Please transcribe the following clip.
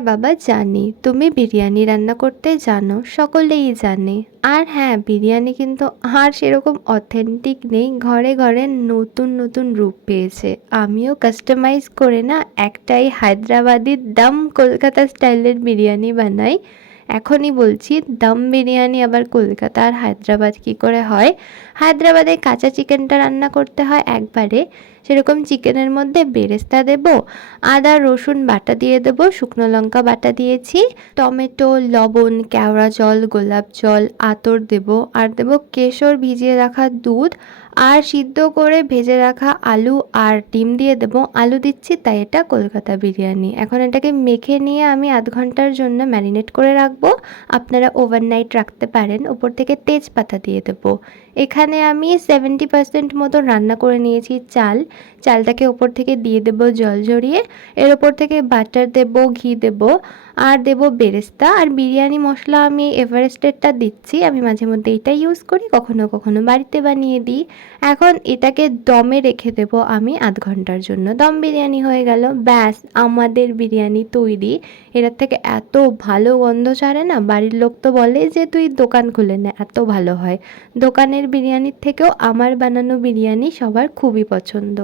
হ্যাঁ বাবা, জানি তুমি বিরিয়ানি রান্না করতে জানো, সকলেই জানে। আর হ্যাঁ, বিরিয়ানি কিন্তু আর সেরকম অথেন্টিক নেই, ঘরে ঘরে নতুন নতুন রূপ পেয়েছে। আমিও কাস্টমাইজ করে না একটাই হায়দ্রাবাদি দম কলকাতা স্টাইলের বিরিয়ানি বানাই। এখনই বলছি, দম বিরিয়ানি আবার কলকাতা আর হায়দ্রাবাদ কী করে হয়। হায়দ্রাবাদে কাঁচা চিকেনটা রান্না করতে হয় একবারে, সেরকম চিকেনের মধ্যে বেরেস্তা দেব, আদা রসুন বাটা দিয়ে দেবো, শুকনো লঙ্কা বাটা দিয়েছি, টমেটো, লবণ, কেওড়া জল, গোলাপ জল, আতর দেব, আর দেব কেশর ভিজিয়ে রাখা দুধ, আর সিদ্ধ করে ভেজে রাখা আলু আর ডিম দিয়ে দেব। আলু দিচ্ছি তাই এটা কলকাতা বিরিয়ানি। এখন এটাকে মেখে নিয়ে আমি আধ ঘন্টার জন্য ম্যারিনেট করে রাখবো। আপনারা ওভারনাইট রাখতে পারেন। ওপর থেকে তেজপাতা দিয়ে দেবো। এখানে আমি 70% মতো রান্না করে নিয়েছি চালটাকে ওপর থেকে দিয়ে দেবো জল ঝরিয়ে। এর ওপর থেকে বাটার দেব, ঘি দেব, আর দেব বেরেস্তা। আর বিরিয়ানি মশলা আমি এভারেস্টেরটা দিচ্ছি, আমি মাঝে মধ্যে এটা ইউজ করি, কখনো কখনো বাড়িতে বানিয়ে দিই। এখন এটাকে দমে রেখে দেব আমি আধ ঘন্টার জন্য। দম বিরিয়ানি হয়ে গেল, ব্যাস আমাদের বিরিয়ানি তৈরি। এটার থেকে এত ভালো গন্ধ ছাড়ে না, বাড়ির লোক তো বলে যে তুই দোকান খুলে নে, এত ভালো হয়। দোকানের বিরিয়ানির থেকেও আমার বানানো বিরিয়ানি সবার খুবই পছন্দ।